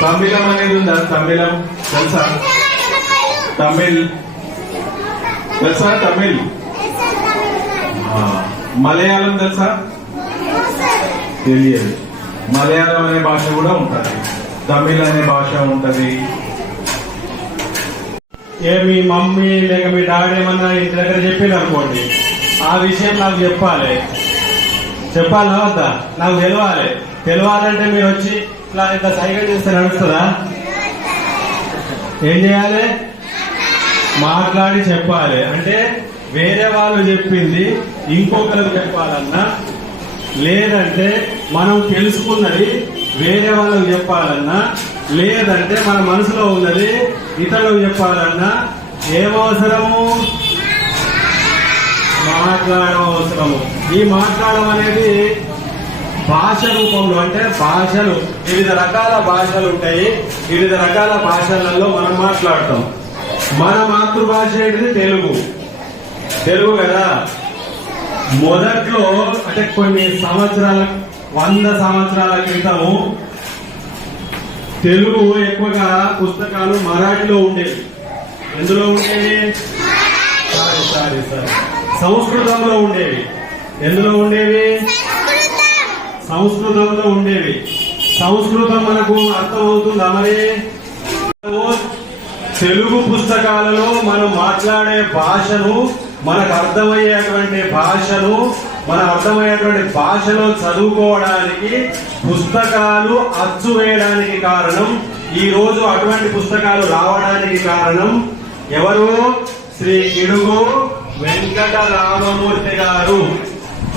తమిళం అనేది ఉందా? తమిళం తెలుసా? తమిళ్ తెలుసా? తమిళ్. మలయాళం తెలుసా? తెలియదు. మలయాళం అనే భాష కూడా ఉంటది, తమిళ్ అనే భాష ఉంటది. మీ మమ్మీ లేక మీ డాడీ ఏమన్నా ఇంటి దగ్గర చెప్పింది అనుకోండి, ఆ విషయం నాకు చెప్పాలా వద్దా? నాకు తెలవాలంటే మీరు వచ్చి ఇట్లా ఇంత సైకిల్ చేస్తే నడుస్తుందా? ఏం చేయాలి? మాట్లాడి చెప్పాలి. అంటే వేరే వాళ్ళు చెప్పింది ఇంకొకరికి చెప్పాలన్నా, లేదంటే మనం తెలుసుకున్నది వేరే వాళ్ళకి చెప్పాలన్నా, లేదంటే మన మనసులో ఉన్నది ఇతరులకు చెప్పాలన్నా ఏమవసరము? మాట్లాడడం అవసరము. ఈ మాట్లాడడం అనేది భాష రూపంలో, అంటే భాషలు వివిధ రకాల భాషలు ఉంటాయి. వివిధ రకాల భాషలలో మనం మాట్లాడతాం. మన మాతృభాష ఏంటిది? తెలుగు కదా. మొదట్లో అంటే కొన్ని సంవత్సరాల 100 సంవత్సరాల క్రితము తెలుగు ఎక్కువగా పుస్తకాలు మరాఠీలో ఉండేవి. ఎందులో ఉండేవి? సారీ సంస్కృతంలో ఉండేవి. ఎందులో ఉండేవి? సంస్కృతంలో ఉండేవి. సంస్కృతం మనకు అర్థమవుతుందా? మరి తెలుగు పుస్తకాలలో మనం మాట్లాడే భాషను, మనకు అర్థమయ్యేటువంటి భాషలో చదువుకోవడానికి పుస్తకాలు అచ్చు వేయడానికి కారణం, ఈ రోజు అటువంటి పుస్తకాలు రావడానికి కారణం ఎవరు? శ్రీ గిడుగు వెంకట రామమూర్తి గారు.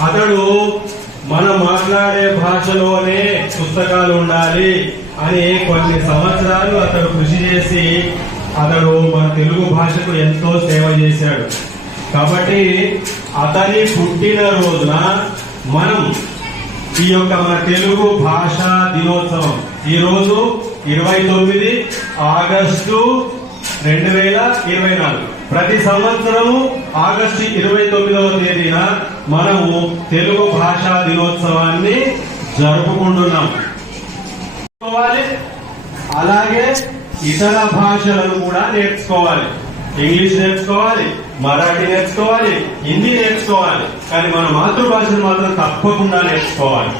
అతడు మనం మాట్లాడే భాషలోనే పుస్తకాలు ఉండాలి అని కొన్ని సంవత్సరాలు అతడు కృషి చేసి అతడు మన తెలుగు భాషకు ఎంతో సేవ చేశాడు. కాబట్టి అతని పుట్టిన రోజున మనం ఈ యొక్క మన తెలుగు భాషా దినోత్సవం ఈ రోజు 29 ఆగస్టు 2024. ప్రతి సంవత్సరము ఆగస్టు 29వ తేదీన మనము తెలుగు భాషా దినోత్సవాన్ని జరుపుకుంటున్నాం. అలాగే ఇతర భాషలను కూడా నేర్చుకోవాలి. ఇంగ్లీష్ నేర్చుకోవాలి, మరాఠీ నేర్చుకోవాలి, హిందీ నేర్చుకోవాలి. కానీ మన మాతృభాషను మాత్రం తప్పకుండా నేర్చుకోవాలి.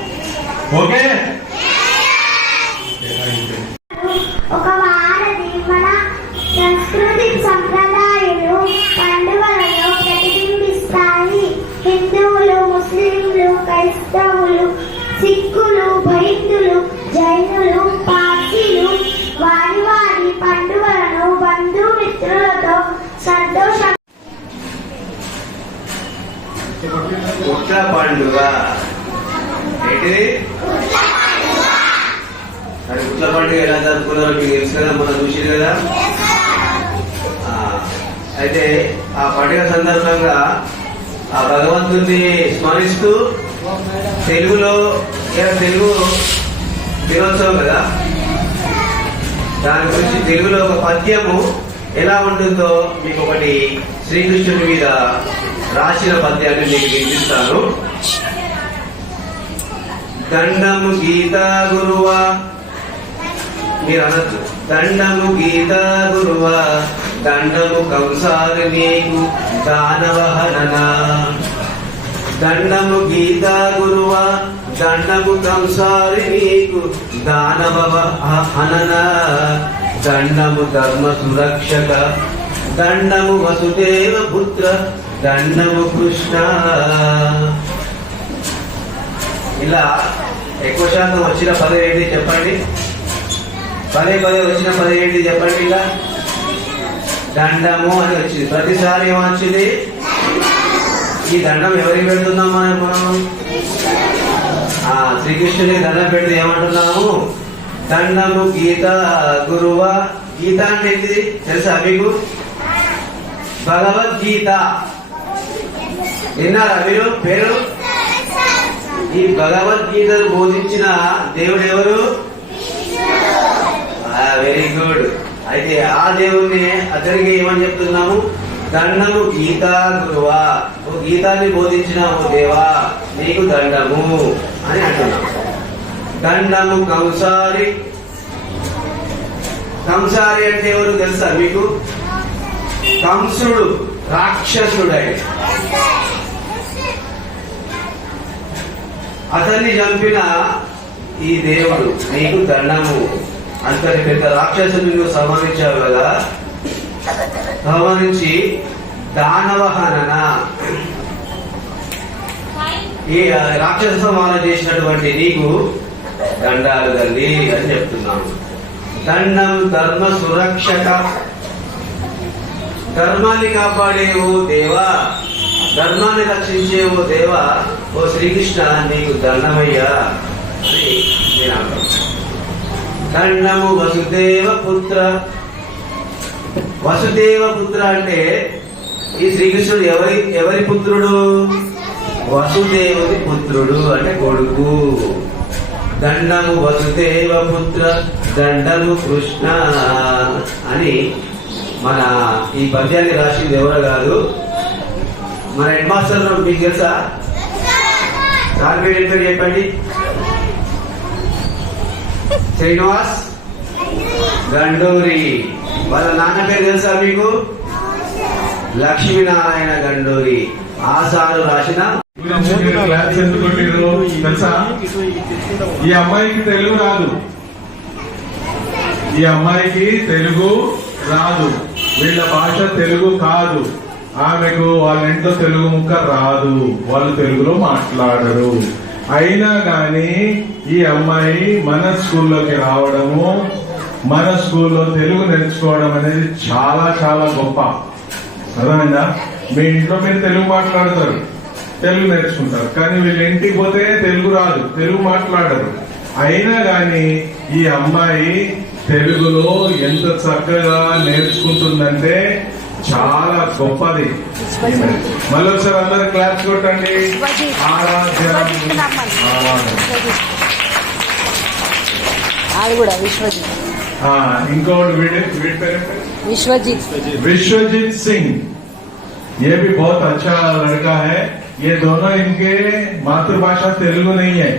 ఓకే? ఒక వారధి మన సంస్కృతి సంప్రదాయాలు పండుగలలో ప్రతిబింబిస్తాయి. హిందువులు, ముస్లింలు, క్రైస్తవులు, సిక్కులు, బౌద్ధులు, జైనులు, పార్సీలు వారి వారి పండుగలను బంధుమిత్రులతో సంతోషం. పుట్ల పండుగ ఏంటిది? మరి పుట్ల పండుగ ఎలా జరుపుకున్నారో మీకు తెలుసు కదా, మనం చూసి కదా. అయితే ఆ పండుగ సందర్భంగా ఆ భగవంతుని స్మరిస్తూ తెలుగు దినోత్సవం కదా, దాని గురించి తెలుగులో ఒక పద్యము ఎలా ఉంటుందో మీకు ఒకటి శ్రీకృష్ణుడి మీద రాసిన పద్యాన్ని మీకు వినిపిస్తాను. దండము గీతా గురువా, మీరు అనొచ్చు, దండము గీతా గురువా, దండము కంసారి నీకు దానవహననా. దండము గీతా గురువా, దండము కంసారి నీకు దానవ హననా. దండము ధర్మ సురక్షక, దండము వసుదేవ పుత్ర, దండము కృష్ణ. ఇలా ఎక్కువ శాతం వచ్చిన పదం ఏంటి చెప్పండి? పదే వచ్చిన పదం ఏంటి చెప్పండి? ఇలా దండము అని వచ్చింది. ప్రతిసారి ఏమొచ్చింది? ఈ దండం ఎవరికి పెడుతున్నాం మనం? శ్రీకృష్ణుడికి దండం పెడితే ఏమంటున్నాము? దండము గీత గురువా. గీత అంటే ఏంటిది తెలుసా మీకు? భగవద్గీత. విన్నారా మీరు పేరు? ఈ భగవద్గీతను బోధించిన దేవుడు ఎవరు? Very good. అయితే ఆ దేవుణ్ణి అతనికి ఏమని చెప్తున్నాము? దండము గీతా గురువా, ఓ గీతాన్ని బోధించిన ఓ దేవా నీకు దండము అని అంటున్నాము. దండము కంసారి కంసారి అంటే ఎవరు తెలుసా మీకు? కంసుడు, రాక్షసుడు. అతన్ని చంపిన ఈ దేవుడు నీకు దండము. అంతటి పెద్ద రాక్షసుని నువ్వు సంహరించావు కదా, సంహరించి దానవహనన ఈ రాక్షస సంహారం చేసినటువంటి నీకు దండాలు తల్లి అని చెప్తున్నాము. దండం ధర్మ సురక్షక, ధర్మాన్ని కాపాడే ఓ దేవా, ధర్మాన్ని రక్షించే ఓ దేవా, ఓ శ్రీకృష్ణ నీకు దండమయ్యా అని నేను అంటాను. దండము వసుదేవ పుత్ర. వసుదేవ పుత్ర అంటే ఈ శ్రీకృష్ణుడు ఎవరి పుత్రుడు? వసుదేవుని పుత్రుడు అంటే కొడుకు. దండము వసుదేవ పుత్ర దండము కృష్ణ అని మన ఈ పద్యాన్ని రాసింది ఎవరు కాదు, మన హెడ్ మాస్టర్ మీకు తెలుసా? సార్ పేరు చెప్పండి. శ్రీనివాస్ గండూరి. వాళ్ళ నాన్న పేరు తెలుసా మీకు? లక్ష్మీనారాయణ గండూరి. ఆ సారు రాసిన క్లాస్ ఎందుకు పెట్టిర్రు తెలుసా? ఈ అమ్మాయికి తెలుగు రాదు, ఈ అమ్మాయికి తెలుగు రాదు, వీళ్ళ భాష తెలుగు కాదు, ఆమెకు వాళ్ళ ఇంట్లో తెలుగు ముక్క రాదు, వాళ్ళు తెలుగులో మాట్లాడరు. అయినా గాని ఈ అమ్మాయి మన స్కూల్లోకి రావడము, మన స్కూల్లో తెలుగు నేర్చుకోవడం అనేది చాలా చాలా గొప్ప. అర్థమైందా? మీ ఇంట్లో మీరు తెలుగు మాట్లాడతారు, తెలుగు నేర్చుకుంటారు, కానీ వీళ్ళ ఇంటికి పోతే తెలుగు రాదు, తెలుగు మాట్లాడరు. అయినా గాని ఈ అమ్మాయి తెలుగులో ఎంత చక్కగా నేర్చుకుంటుందంటే చాలా గొప్పది. మళ్ళీ ఒకసారి అందరు క్లాస్ కొట్టండి. ఆరాధ్య ఇంకోటి వీడి పేరు विश्वजीत सिंह. ये भी बहुत अच्छा लड़का है. ये दोनों इनके मातृभाषा तेलुगु नहीं है,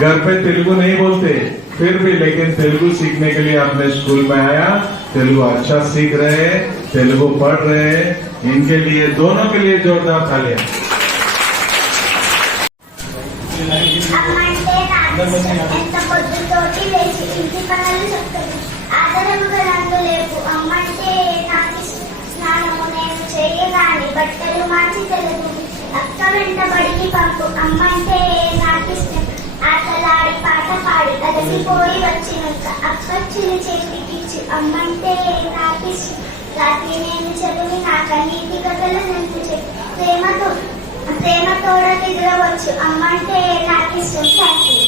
घर पे तेलुगु नहीं बोलते, फिर भी लेकिन तेलुगु सीखने के लिए अपने स्कूल में आया, तेलुगु अच्छा सीख रहे, तेलुगु पढ़ रहे. इनके लिए दोनों के लिए जोरदार तालियां. ఎంత పొద్దుతోటి లేచి ఇంటి పనులు చెప్తాను. ఆదరముగా నన్ను లేపు అమ్మంటే నాకు స్నానము నేను చేయగాని బట్టలు మార్చి తెలుగు అక్క వెంట బడికి పంపు అమ్మంటే నాకు ఇష్టం. ఆటలాడి పాట పాడి అలసిపోయి వచ్చినాక అక్కచ్చుని చేతికిచ్చు అమ్మంటే నాకు ఇష్టం. రాత్రి నేను చదివి నాకు నీతి కథలు నేను చెప్పి ప్రేమతోడ తిరగవచ్చు అమ్మంటే నాకు ఇష్టం. Thank you.